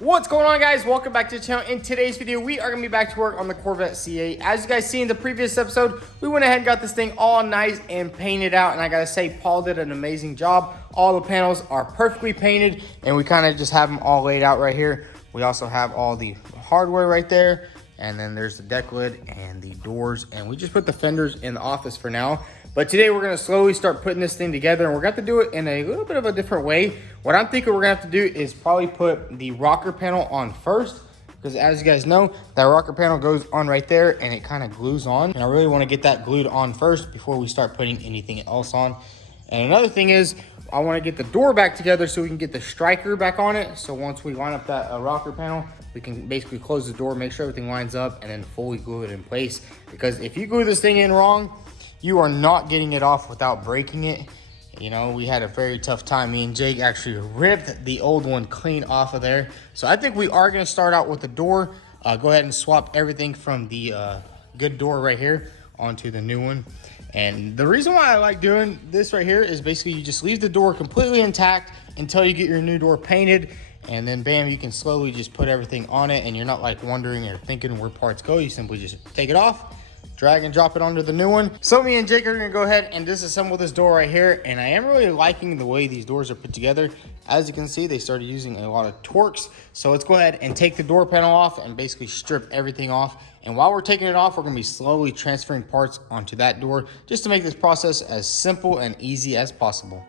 What's going on, guys? Welcome back to the channel. In today's video, we are going to be back to work on the Corvette C8. As you guys see in the previous episode, we went ahead and got this thing all nice and painted out. And I got to say, Paul did an amazing job. All the panels are perfectly painted, and we kind of just have them all laid out right here. We also have all the hardware right there. And then there's the deck lid and the doors. And we just put the fenders in the office for now. But today we're going to slowly start putting this thing together, and we're going to have to do it in a little bit of a different way. What I'm thinking we're going to have to do is probably put the rocker panel on first, because as you guys know, that rocker panel goes on right there and it kind of glues on. And I really want to get that glued on first before we start putting anything else on. And another thing is, I want to get the door back together so we can get the striker back on it. So once we line up that rocker panel, we can basically close the door, make sure everything lines up, and then fully glue it in place. Because if you glue this thing in wrong, you are not getting it off without breaking it. You know, we had a very tough time. Me and Jake actually ripped the old one clean off of there. So I think we are going to start out with the door. Go ahead and swap everything from the good door right here onto the new one. And the reason why I like doing this right here is basically you just leave the door completely intact until you get your new door painted. And then bam, you can slowly just put everything on it, and you're not like wondering or thinking where parts go. You simply just take it off, drag and drop it onto the new one. So me and Jake are gonna go ahead and disassemble this door right here, and I am really liking the way these doors are put together. As you can see, they started using a lot of Torx. So let's go ahead and take the door panel off and basically strip everything off. And while we're taking it off, we're gonna be slowly transferring parts onto that door just to make this process as simple and easy as possible.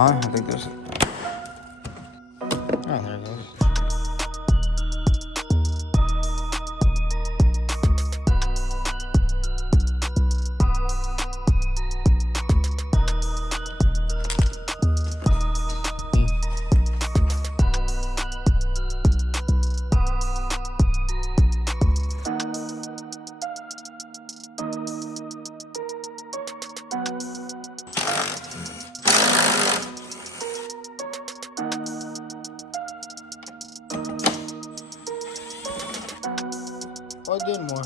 I think there's oh, there it goes. I did more.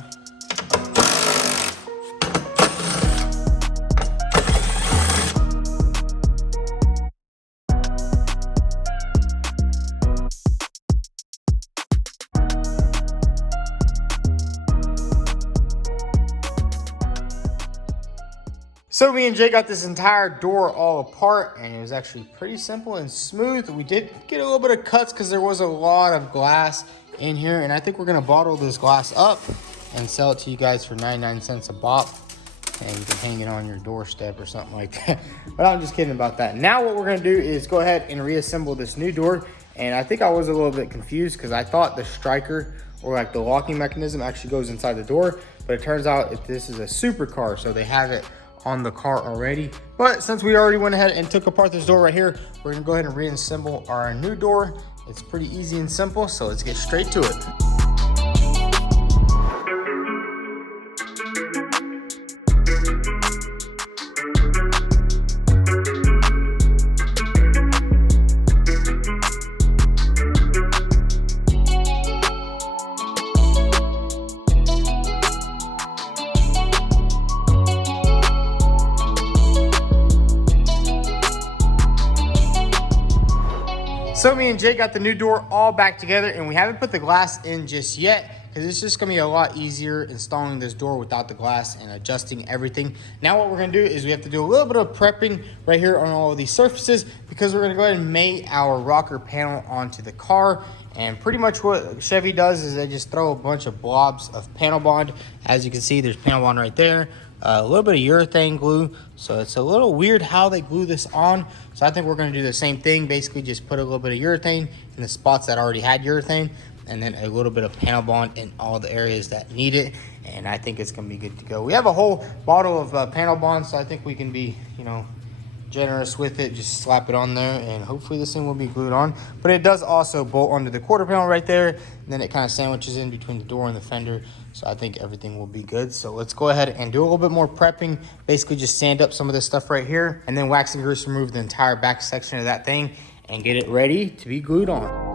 So me and Jay got this entire door all apart, and it was actually pretty simple and smooth. We did get a little bit of cuts because there was a lot of glass in here, and I think we're gonna bottle this glass up and sell it to you guys for 99 cents a bop, and you can hang it on your doorstep or something like that. But I'm just kidding about that. Now what we're gonna do is go ahead and reassemble this new door. And I think I was a little bit confused because I thought the striker or like the locking mechanism actually goes inside the door, but it turns out this is a supercar, so they have it on the car already. But since we already went ahead and took apart this door right here, we're gonna go ahead and reassemble our new door. It's pretty easy and simple, so let's get straight to it. So me and Jay got the new door all back together, and we haven't put the glass in just yet because it's just gonna be a lot easier installing this door without the glass and adjusting everything. Now what we're gonna do is we have to do a little bit of prepping right here on all of these surfaces, because we're gonna go ahead and mate our rocker panel onto the car. And pretty much what Chevy does is they just throw a bunch of blobs of panel bond. As you can see, there's panel bond right there. A little bit of urethane glue, so it's a little weird how they glue this on. So I think we're going to do the same thing, basically just put a little bit of urethane in the spots that already had urethane, and then a little bit of panel bond in all the areas that need it, and I think it's going to be good to go. We have a whole bottle of panel bond, so I think we can be, you know, generous with it. Just slap it on there, and hopefully this thing will be glued on. But it does also bolt onto the quarter panel right there, and then it kind of sandwiches in between the door and the fender. So I think everything will be good. So let's go ahead and do a little bit more prepping. Basically just sand up some of this stuff right here and then wax and grease remove the entire back section of that thing and get it ready to be glued on.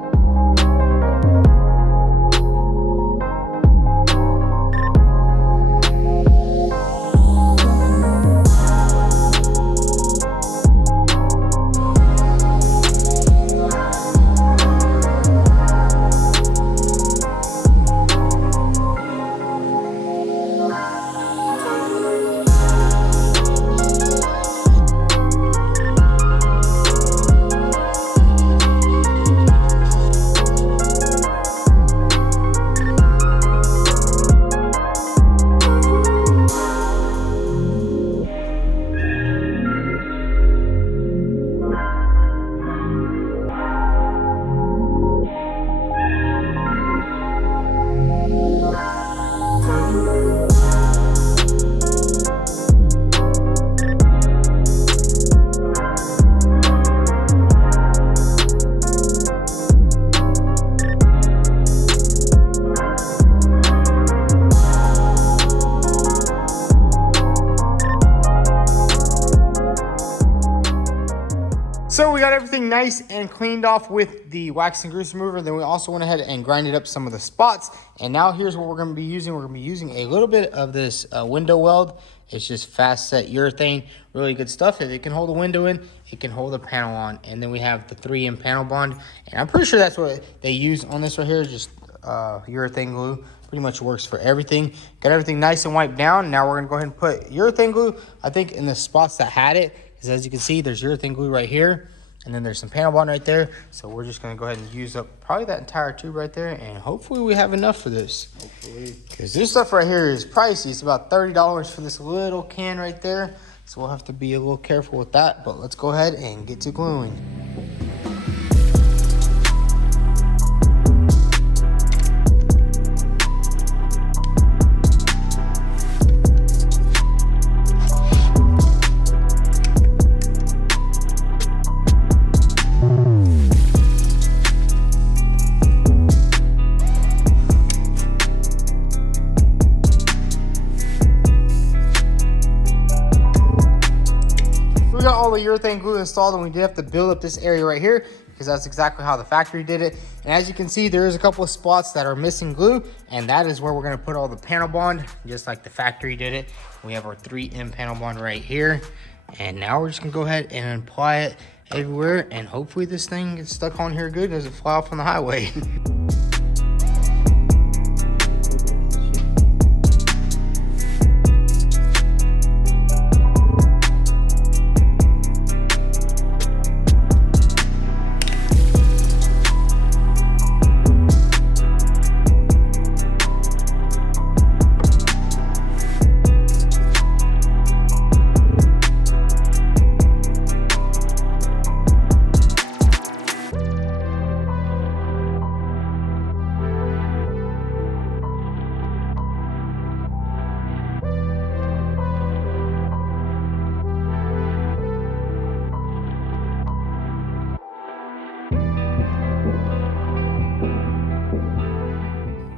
So we got everything nice and cleaned off with the wax and grease remover. Then we also went ahead and grinded up some of the spots. And now here's what we're going to be using. We're going to be using a little bit of this window weld. It's just fast set urethane, really good stuff. If it can hold a window in, it can hold a panel on. And then we have the 3M panel bond. And I'm pretty sure that's what they use on this right here, just urethane glue. Pretty much works for everything. Got everything nice and wiped down. Now we're gonna go ahead and put urethane glue, I think, in the spots that had it. Because as you can see, there's urethane glue right here. And then there's some panel bond right there. So we're just gonna go ahead and use up probably that entire tube right there. And hopefully we have enough for this. Hopefully. Because this stuff right here is pricey. It's about $30 for this little can right there. So we'll have to be a little careful with that. But let's go ahead and get to gluing. All the urethane glue installed, and we did have to build up this area right here because that's exactly how the factory did it. And as you can see, there is a couple of spots that are missing glue, and that is where we're going to put all the panel bond, just like the factory did it. We have our 3M panel bond right here, and now we're just gonna go ahead and apply it everywhere, and hopefully this thing gets stuck on here good and doesn't fly off on the highway.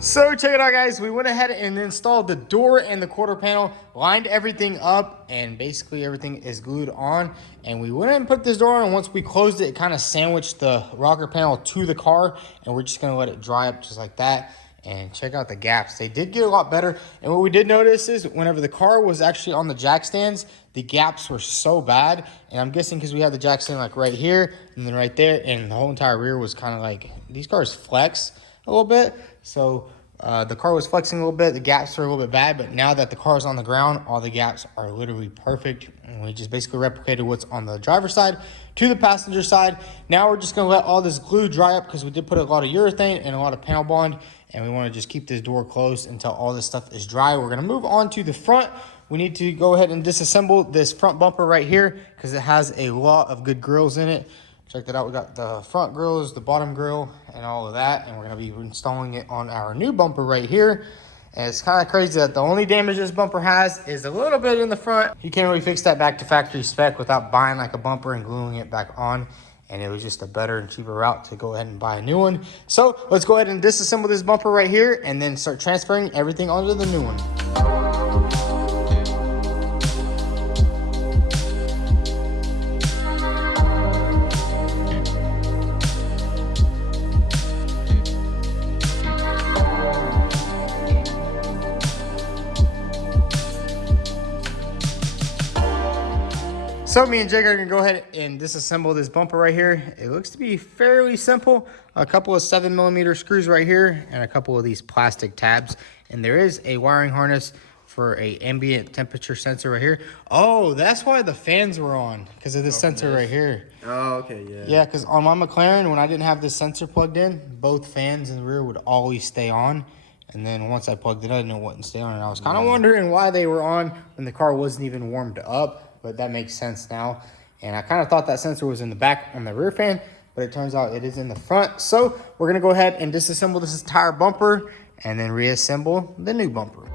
So check it out, guys. We went ahead and installed the door and the quarter panel, lined everything up, and basically everything is glued on. And we went ahead and put this door on, and once we closed it, it kind of sandwiched the rocker panel to the car, and we're just gonna let it dry up just like that. And check out the gaps. They did get a lot better. And what we did notice is whenever the car was actually on the jack stands, the gaps were so bad. And I'm guessing because we had the jack stand like right here and then right there, and the whole entire rear was kind of like, these cars flex a little bit. So the car was flexing a little bit. The gaps were a little bit bad, but now that the car is on the ground, all the gaps are literally perfect. And we just basically replicated what's on the driver's side to the passenger side. Now we're just gonna let all this glue dry up because we did put a lot of urethane and a lot of panel bond, and we wanna just keep this door closed until all this stuff is dry. We're gonna move on to the front. We need to go ahead and disassemble this front bumper right here because it has a lot of good grills in it. Check that out. We got the front grills, the bottom grill, and all of that. And we're going to be installing it on our new bumper right here. And it's kind of crazy that the only damage this bumper has is a little bit in the front. You can't really fix that back to factory spec without buying like a bumper and gluing it back on. and it was just a better and cheaper route to go ahead and buy a new one. So let's go ahead and disassemble this bumper right here and then start transferring everything onto the new one. So me and Jake are gonna go ahead and disassemble this bumper right here. It looks to be fairly simple. A couple of 7mm screws right here and a couple of these plastic tabs. And there is a wiring harness for a ambient temperature sensor right here. Oh, that's why the fans were on, because of this sensor right here. Oh, okay, yeah. Yeah, because on my McLaren, when I didn't have this sensor plugged in, both fans in the rear would always stay on. And then once I plugged it, I didn't know what to stay on. And I was kind of wondering why they were on when the car wasn't even warmed up. But that makes sense now. And I kind of thought that sensor was in the back on the rear fan, but it turns out it is in the front. So we're gonna go ahead and disassemble this entire bumper and then reassemble the new bumper.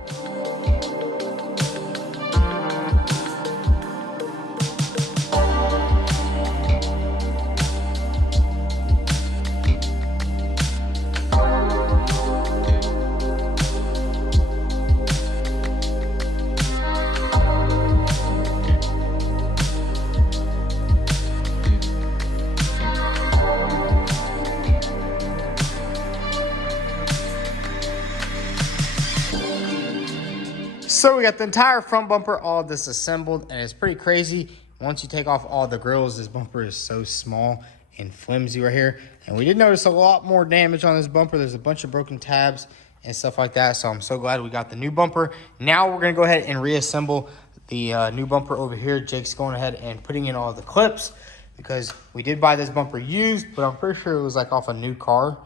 So we got the entire front bumper all disassembled, and it's pretty crazy. Once you take off all the grills, this bumper is so small and flimsy right here. And we did notice a lot more damage on this bumper. There's a bunch of broken tabs and stuff like that. So I'm so glad we got the new bumper. Now we're gonna go ahead and reassemble the new bumper over here. Jake's going ahead and putting in all the clips because we did buy this bumper used, but I'm pretty sure it was like off a new car.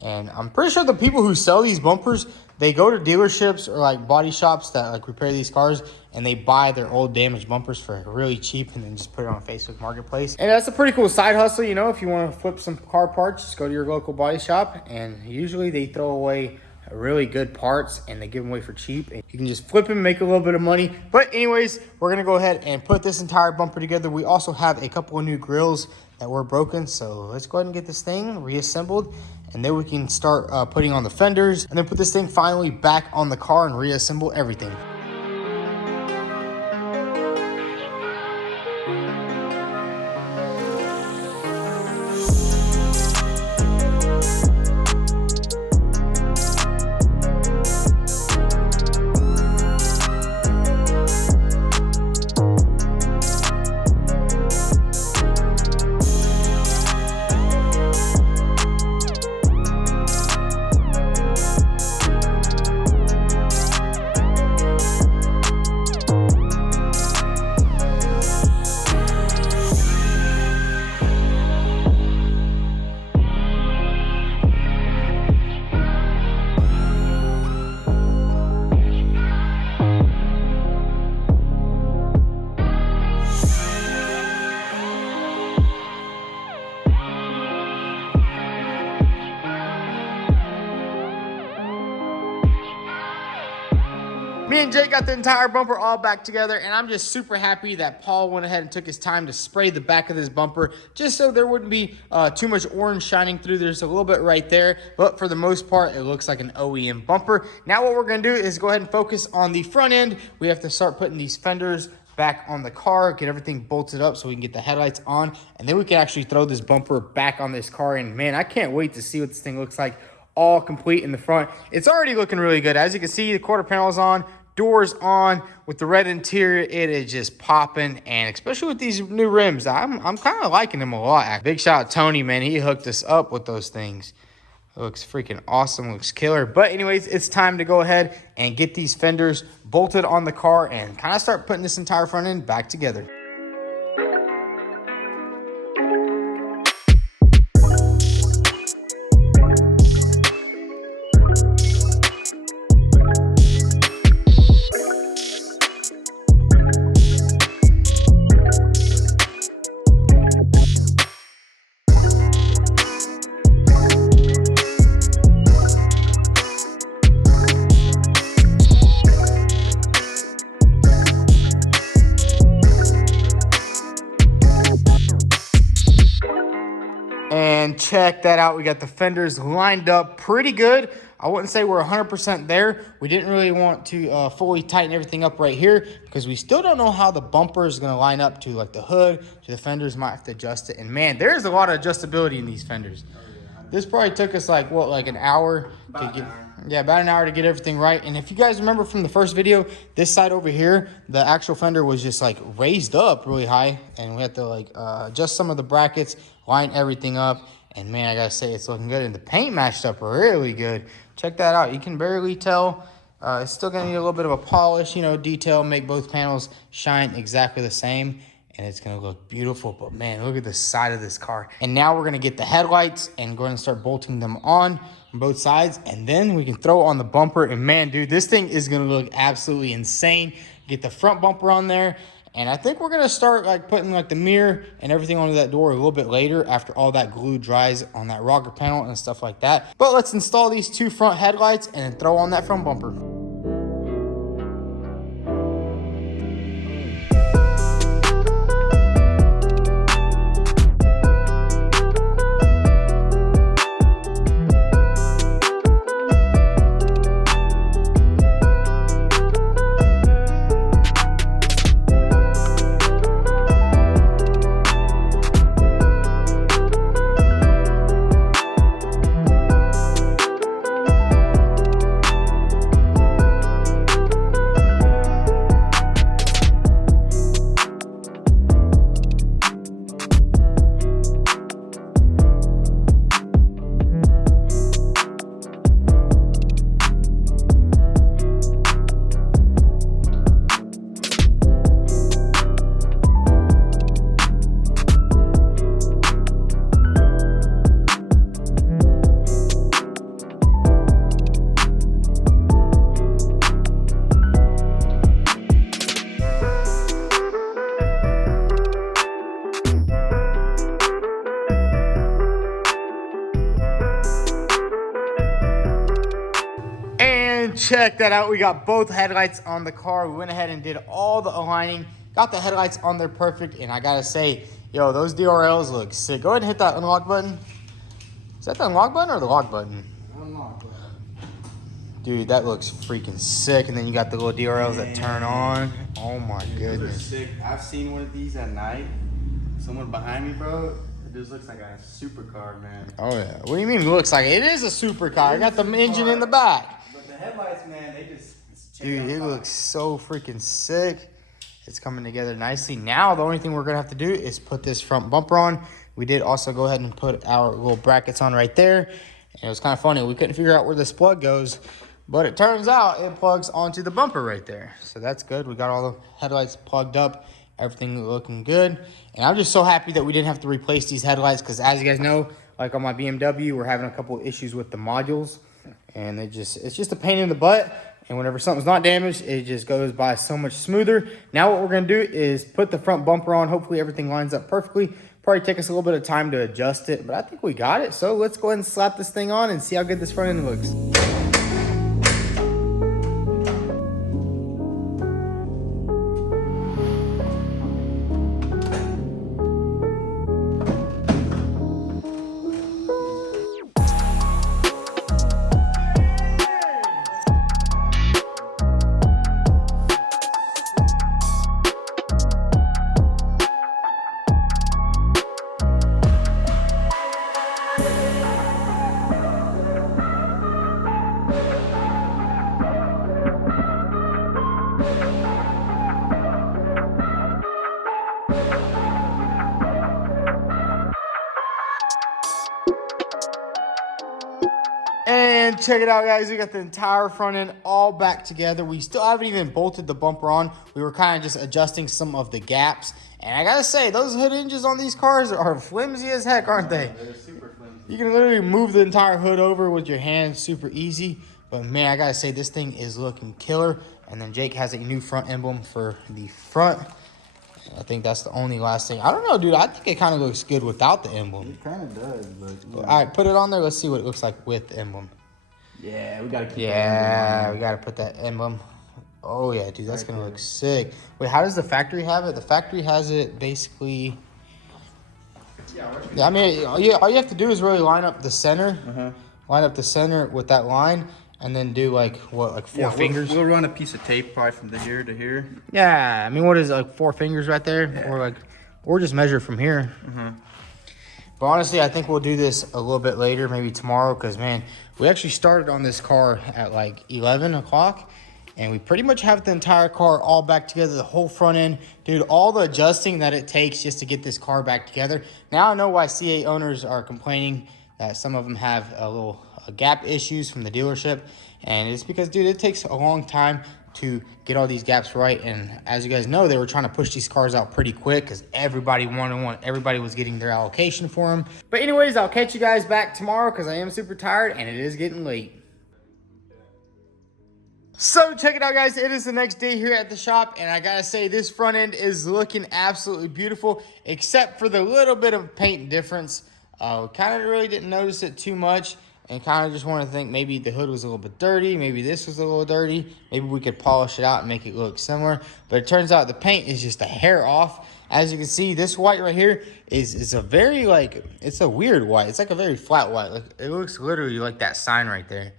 And I'm pretty sure the people who sell these bumpers, they go to dealerships or like body shops that like repair these cars, and they buy their old damaged bumpers for really cheap and then just put it on Facebook Marketplace. And that's a pretty cool side hustle, you know, if you want to flip some car parts, just go to your local body shop, and usually they throw away really good parts and they give them away for cheap. And you can just flip them and make a little bit of money. But anyways, we're gonna go ahead and put this entire bumper together. We also have a couple of new grills that were broken, so let's go ahead and get this thing reassembled, and then we can start putting on the fenders and then put this thing finally back on the car and reassemble everything. Me and Jake got the entire bumper all back together, and I'm just super happy that Paul went ahead and took his time to spray the back of this bumper just so there wouldn't be too much orange shining through. There's a little bit right there, but for the most part, it looks like an OEM bumper. Now what we're gonna do is go ahead and focus on the front end. We have to start putting these fenders back on the car, get everything bolted up so we can get the headlights on, and then we can actually throw this bumper back on this car. And man, I can't wait to see what this thing looks like all complete in the front. It's already looking really good. As you can see, the quarter panel is on, doors on. With the red interior, it is just popping, and especially with these new rims, I'm kind of liking them a lot. Big shout out Tony, man, he hooked us up with those things. It looks freaking awesome, looks killer. But anyways, it's time to go ahead and get these fenders bolted on the car and kind of start putting this entire front end back together. And check that out. We got the fenders lined up pretty good. I wouldn't say we're 100% there. We didn't really want to fully tighten everything up right here because we still don't know how the bumper is going to line up to like the hood, to the fenders. Might have to adjust it. And man, there's a lot of adjustability in these fenders. This probably took us like, what, like an hour to get... Yeah, about an hour to get everything right. And if you guys remember from the first video, this side over here, the actual fender was just like raised up really high. And we had to like adjust some of the brackets, line everything up. And man, I gotta say, it's looking good. And the paint matched up really good. Check that out. You can barely tell. It's still gonna need a little bit of a polish, you know, detail, make both panels shine exactly the same. And it's gonna look beautiful. But man, look at the side of this car. And now we're gonna get the headlights and go ahead and start bolting them on both sides. And then we can throw on the bumper. And man, dude, this thing is gonna look absolutely insane. Get the front bumper on there. And I think we're gonna start like putting like the mirror and everything onto that door a little bit later after all that glue dries on that rocker panel and stuff like that. But let's install these two front headlights and then throw on that front bumper. Check that out. We got both headlights on the car. We went ahead and did all the aligning, got the headlights on there perfect. And I gotta say, yo, those DRLs look sick. Go ahead and hit that unlock button. Is that the unlock button or the lock button? Unlock button. Dude, that looks freaking sick. And then you got the little DRLs that turn on. Oh my goodness. Sick. I've seen one of these at night. Someone behind me, bro. It just looks like a supercar, man. Oh yeah. What do you mean looks like it? It is a supercar. I got the engine in the back. The headlights, man, they just... Dude, it looks so freaking sick. It's coming together nicely. Now, the only thing we're going to have to do is put this front bumper on. We did also go ahead and put our little brackets on right there. And it was kind of funny. We couldn't figure out where this plug goes. But it turns out it plugs onto the bumper right there. So that's good. We got all the headlights plugged up. Everything looking good. And I'm just so happy that we didn't have to replace these headlights. Because as you guys know, like on my BMW, we're having a couple of issues with the modules. And it's just a pain in the butt. And whenever something's not damaged, it just goes by so much smoother. Now what we're going to do is put the front bumper on. Hopefully everything lines up perfectly. Probably take us a little bit of time to adjust it, but I think we got it. So let's go ahead and slap this thing on and see how good this front end looks. And check it out, guys. We got the entire front end all back together. We still haven't even bolted the bumper on. We were kind of just adjusting some of the gaps. And I gotta say, those hood hinges on these cars are flimsy as heck, aren't they? They're super flimsy. You can literally move the entire hood over with your hands super easy. But man, I gotta say, this thing is looking killer. And then Jake has a new front emblem for the front. I think that's the only last thing. I don't know, dude. I think it kind of looks good without the emblem. It kind of does, but... All right, put it on there. Let's see what it looks like with the emblem. Yeah, we got to keep we got to put that emblem. Oh, yeah, dude. That's going to look sick. Wait, how does the factory have it? The factory has it basically... Yeah, I mean, all you have to do is really line up the center. Line up the center with that line, and then do like what, like four fingers? We'll run a piece of tape probably from here to here. Yeah, I mean, what is it, like 4 fingers right there? Yeah. Or just measure from here. But honestly, I think we'll do this a little bit later, maybe tomorrow, because man, we actually started on this car at like 11 o'clock, and we pretty much have the entire car all back together, the whole front end. Dude, all the adjusting that it takes just to get this car back together. Now I know why C8 owners are complaining that some of them have a little gap issues from the dealership, and it's because, dude, it takes a long time to get all these gaps right. And as you guys know, they were trying to push these cars out pretty quick because everybody wanted one. Everybody was getting their allocation for them. But anyways, I'll catch you guys back tomorrow because I am super tired and it is getting late. So check it out, guys. It is the next day here at the shop, and I gotta say, this front end is looking absolutely beautiful, except for the little bit of paint difference. Kind of really didn't notice it too much, and kind of just want to think maybe the hood was a little bit dirty, maybe this was a little dirty, maybe we could polish it out and make it look similar. But it turns out the paint is just a hair off. As you can see, this white right here is a very, like, it's a weird white. It's like a very flat white. Like, it looks literally like that sign right there.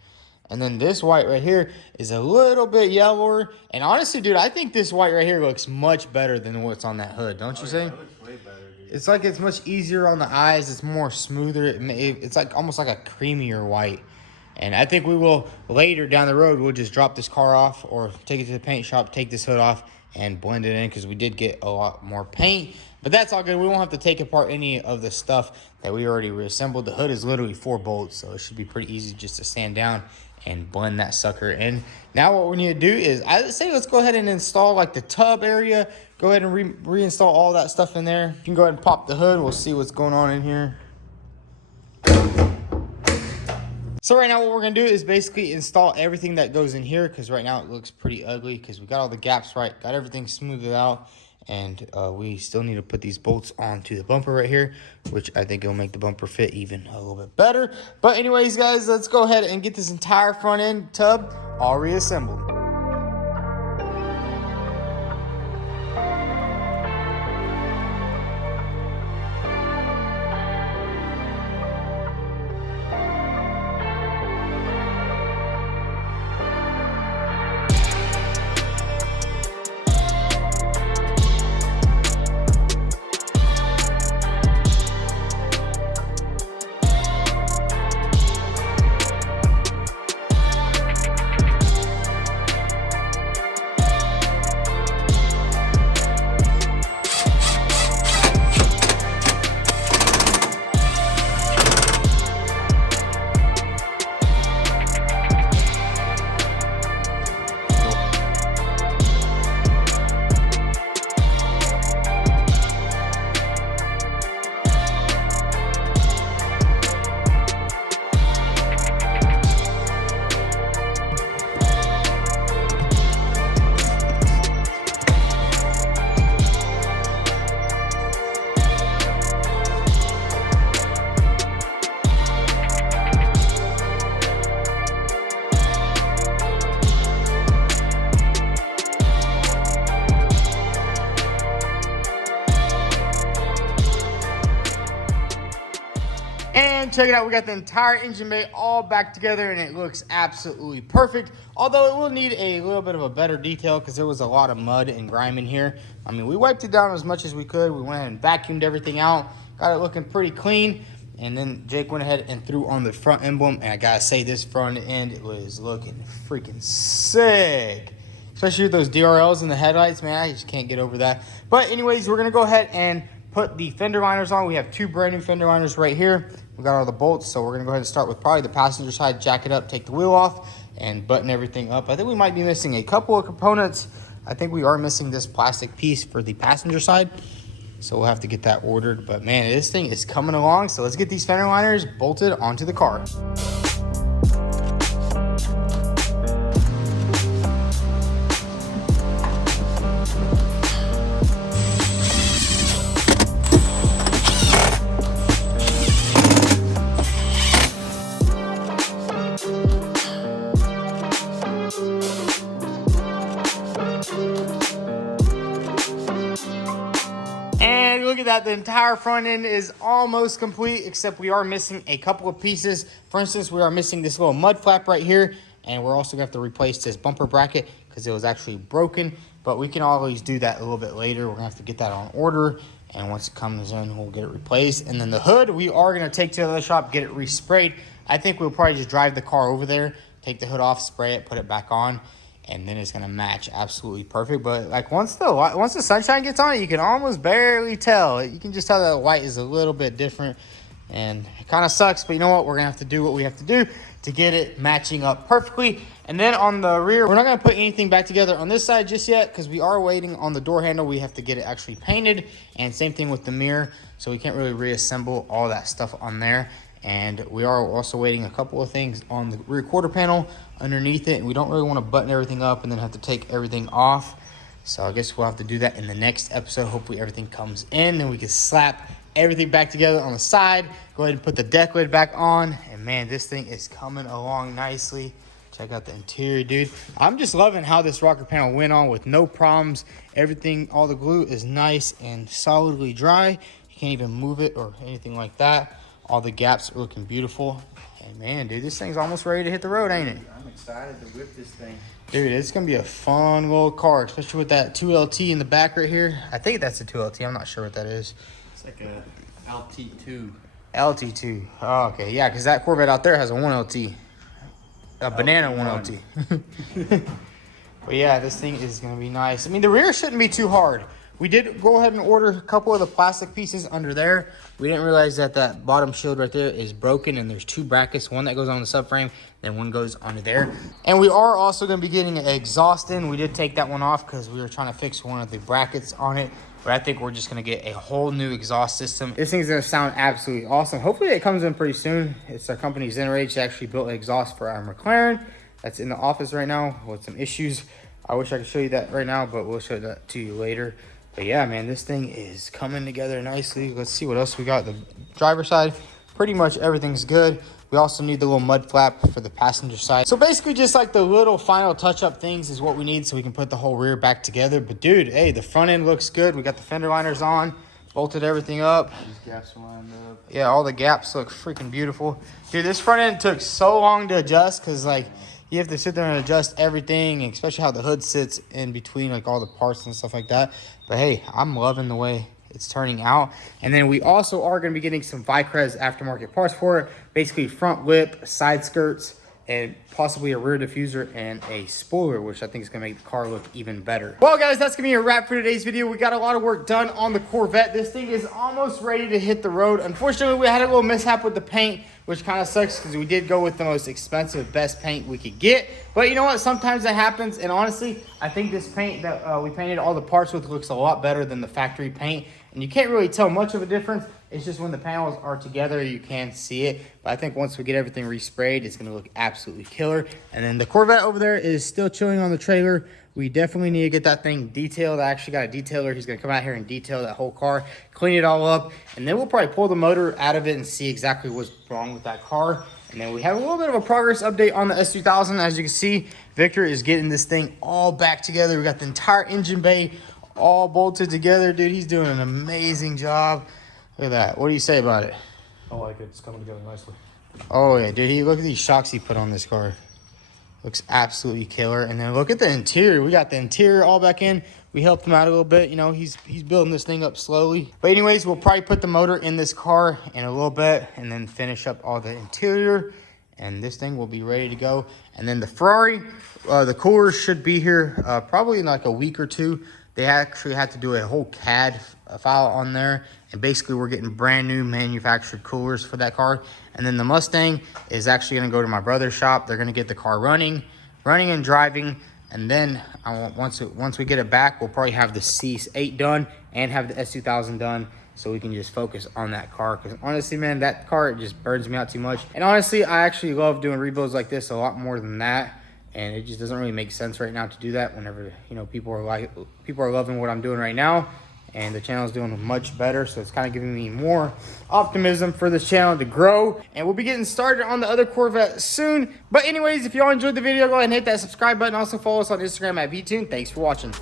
And then this white right here is a little bit yellower. And honestly, dude, I think this white right here looks much better than what's on that hood. Don't you say? It looks way better, dude. It's like it's much easier on the eyes. It's more smoother. It's like almost like a creamier white. And I think we will later down the road, we'll just drop this car off or take it to the paint shop, take this hood off and blend it in, because we did get a lot more paint. But that's all good. We won't have to take apart any of the stuff that we already reassembled. The hood is literally 4 bolts, so it should be pretty easy just to sand down and blend that sucker in. Now what we need to do is, I would say, let's go ahead and install like the tub area. Go ahead and reinstall all that stuff in there. You can go ahead and pop the hood. We'll see what's going on in here. So right now what we're gonna do is basically install everything that goes in here, because right now it looks pretty ugly because we got all the gaps right, got everything smoothed out, and we still need to put these bolts onto the bumper right here, which I think will make the bumper fit even a little bit better. But anyways, guys, let's go ahead and get this entire front end tub all reassembled. And check it out, we got the entire engine bay all back together and it looks absolutely perfect. Although it will need a little bit of a better detail because there was a lot of mud and grime in here. I mean, we wiped it down as much as we could. We went ahead and vacuumed everything out, got it looking pretty clean. And then Jake went ahead and threw on the front emblem. And I gotta say, this front end was looking freaking sick. Especially with those DRLs in the headlights, man, I just can't get over that. But anyways, we're gonna go ahead and put the fender liners on. We have 2 brand new fender liners right here. We got all the bolts, so we're gonna go ahead and start with probably the passenger side, jack it up, take the wheel off, and button everything up. I think we might be missing a couple of components. I think we are missing this plastic piece for the passenger side, so we'll have to get that ordered. But man, this thing is coming along, so let's get these fender liners bolted onto the car. everybody, look at that. The entire front end is almost complete, except we are missing a couple of pieces. For instance, we are missing this little mud flap right here, and we're also gonna have to replace this bumper bracket because it was actually broken, but we can always do that a little bit later. We're gonna have to get that on order, and once it comes in, we'll get it replaced. And then the hood, we are gonna take to the other shop, get it resprayed. I think we'll probably just drive the car over there, take the hood off, spray it, put it back on, and then it's gonna match absolutely perfect. But like once the sunshine gets on it, you can almost barely tell. You can just tell that the white is a little bit different, and it kind of sucks, but you know what? We're gonna have to do what we have to do to get it matching up perfectly. And then on the rear, we're not gonna put anything back together on this side just yet because we are waiting on the door handle. We have to get it actually painted, and same thing with the mirror, so we can't really reassemble all that stuff on there. And we are also waiting a couple of things on the rear quarter panel underneath it, and we don't really want to button everything up and then have to take everything off. So I guess we'll have to do that in the next episode. Hopefully everything comes in and we can slap everything back together on the side. Go ahead and put the deck lid back on, and man, this thing is coming along nicely. Check out the interior, dude. I'm just loving how this rocker panel went on with no problems. Everything, all the glue is nice and solidly dry. You can't even move it or anything like that. All the gaps are looking beautiful. And man, dude, this thing's almost ready to hit the road, ain't it? I'm excited to whip this thing. Dude, it's gonna be a fun little car, especially with that 2LT in the back right here. I think that's a 2LT. I'm not sure what that is. It's like a LT2. LT2. Oh, okay, yeah, because that Corvette out there has a 1LT. A banana 1LT. But yeah, this thing is gonna be nice. I mean, the rear shouldn't be too hard. We did go ahead and order a couple of the plastic pieces under there. We didn't realize that that bottom shield right there is broken, and there's two brackets, one that goes on the subframe, then one goes under there. And we are also going to be getting an exhaust in. We did take that one off because we were trying to fix one of the brackets on it, but I think we're just going to get a whole new exhaust system. This thing's going to sound absolutely awesome. Hopefully it comes in pretty soon. It's our company Zenrage that actually built an exhaust for our McLaren. That's in the office right now with some issues. I wish I could show you that right now, but we'll show that to you later. But yeah, man, this thing is coming together nicely. Let's see what else we got. The driver's side, pretty much everything's good. We also need the little mud flap for the passenger side. So basically just like the little final touch-up things is what we need so we can put the whole rear back together. But dude, hey, the front end looks good. We got the fender liners on, bolted everything up. These gaps are lined up. Yeah, all the gaps look freaking beautiful. Dude, this front end took so long to adjust because like you have to sit there and adjust everything, especially how the hood sits in between like all the parts and stuff like that. But hey, I'm loving the way it's turning out. And then we also are going to be getting some Vicrez aftermarket parts for it. Basically front lip, side skirts, and possibly a rear diffuser and a spoiler, which I think is going to make the car look even better. Well, guys, that's going to be a wrap for today's video. We got a lot of work done on the Corvette. This thing is almost ready to hit the road. Unfortunately, we had a little mishap with the paint, which kind of sucks because we did go with the most expensive, best paint we could get. But you know what? Sometimes that happens. And honestly, I think this paint that we painted all the parts with looks a lot better than the factory paint. And you can't really tell much of a difference. It's just when the panels are together, you can see it. But I think once we get everything resprayed, it's going to look absolutely killer. And then the Corvette over there is still chilling on the trailer. We definitely need to get that thing detailed. I actually got a detailer. He's going to come out here and detail that whole car, clean it all up. And then we'll probably pull the motor out of it and see exactly what's wrong with that car. And then we have a little bit of a progress update on the S2000. As you can see, Victor is getting this thing all back together. We got the entire engine bay all bolted together. Dude, he's doing an amazing job. Look at that. What do you say about it? I like it. It's coming together nicely. Oh, yeah, dude. Look at these shocks he put on this car. Looks absolutely killer. And then look at the interior. We got the interior all back in. We helped him out a little bit. You know, he's building this thing up slowly. But anyways, we'll probably put the motor in this car in a little bit and then finish up all the interior. And this thing will be ready to go. And then the Ferrari, the coolers should be here probably in like a week or two. They actually had to do a whole CAD file on there. And basically, we're getting brand new manufactured coolers for that car. And then the Mustang is actually going to go to my brother's shop. They're going to get the car running and driving. And then once we get it back, we'll probably have the C8 done and have the S2000 done. So we can just focus on that car. Because honestly, man, that car, it just burns me out too much. And honestly, I actually love doing rebuilds like this a lot more than that. And it just doesn't really make sense right now to do that whenever, you know, people are loving what I'm doing right now. And the channel is doing much better. So it's kind of giving me more optimism for this channel to grow. And we'll be getting started on the other Corvette soon. But anyways, if y'all enjoyed the video, go ahead and hit that subscribe button. Also follow us on Instagram at vTuned. Thanks for watching.